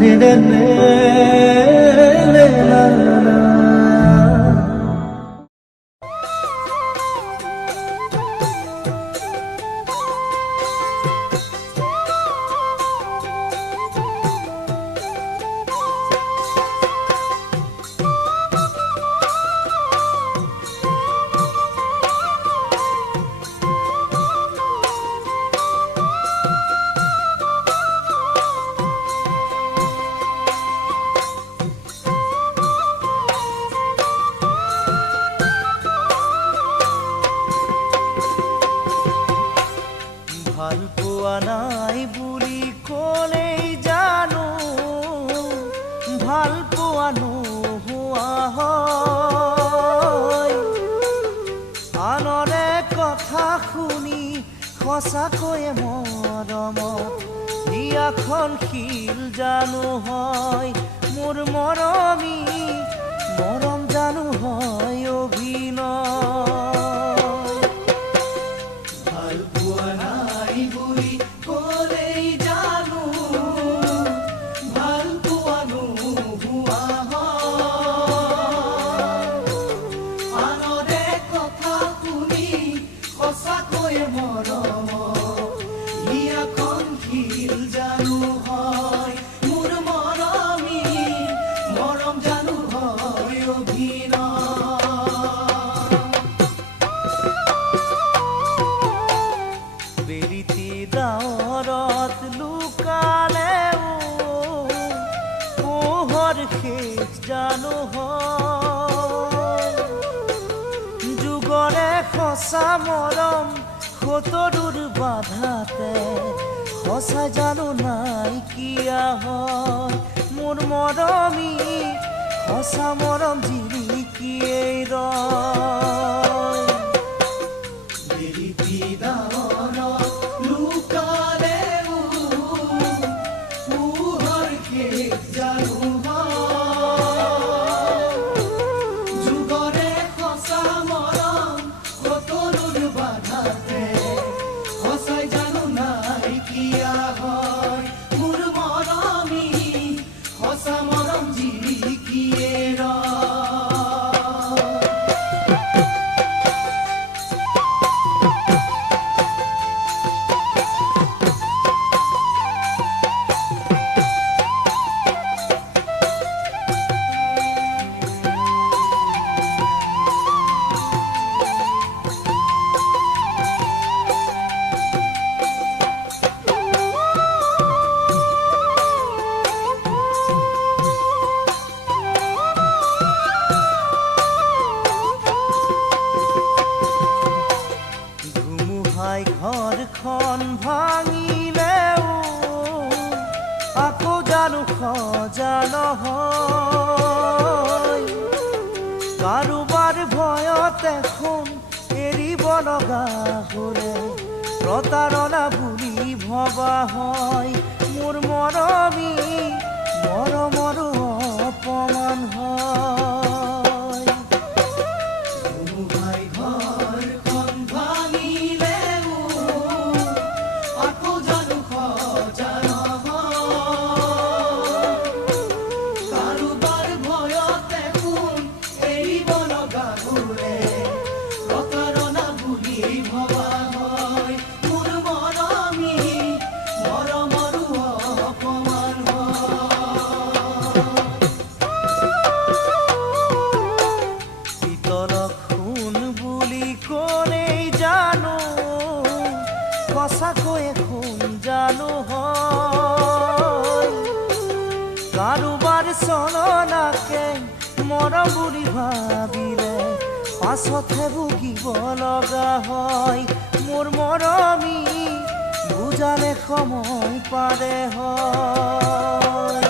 ৰে ৰে ৰে ৰে লা লা। ভাল পোৱা নাই বুলি ক'লেই জানো ভাল পোৱা নোহোৱা হয়। আনৰে কথা শুনি সঁচাকৈয়ে মৰমত হিয়াখন শিল জানো হয়। মোৰ মৰমী মৰম জানো হয় অভিনয়। বেলিতি ডাৱৰত লুকালেও পোহৰ শেষ জানো হয়। যুগৰে সঁচা মৰম সতৰুৰ বাধাতে সঁচা জানো নাইকিয়া হয়। মোৰ মৰমী সঁচা মৰম জিৰিকিয়েই ৰয়। ঘৰখন ভাঙিলেও আকৌ জানো সজা নহয়। কাৰোবাৰ ভয়ত এখন এৰিব লগা হ'লে প্ৰতাৰণা বুলি ভবা হয়। মোৰ মৰমী মৰমৰো অপমান হয়। সঁচাকৈয়ে খুন জানো হয়। কাৰোবাৰ চলনাকে মৰম বুলি ভাবিলে পাছতহে ভুগিব লগা হয়। মোৰ মৰমী বুজালে সময় পাৰে হয়।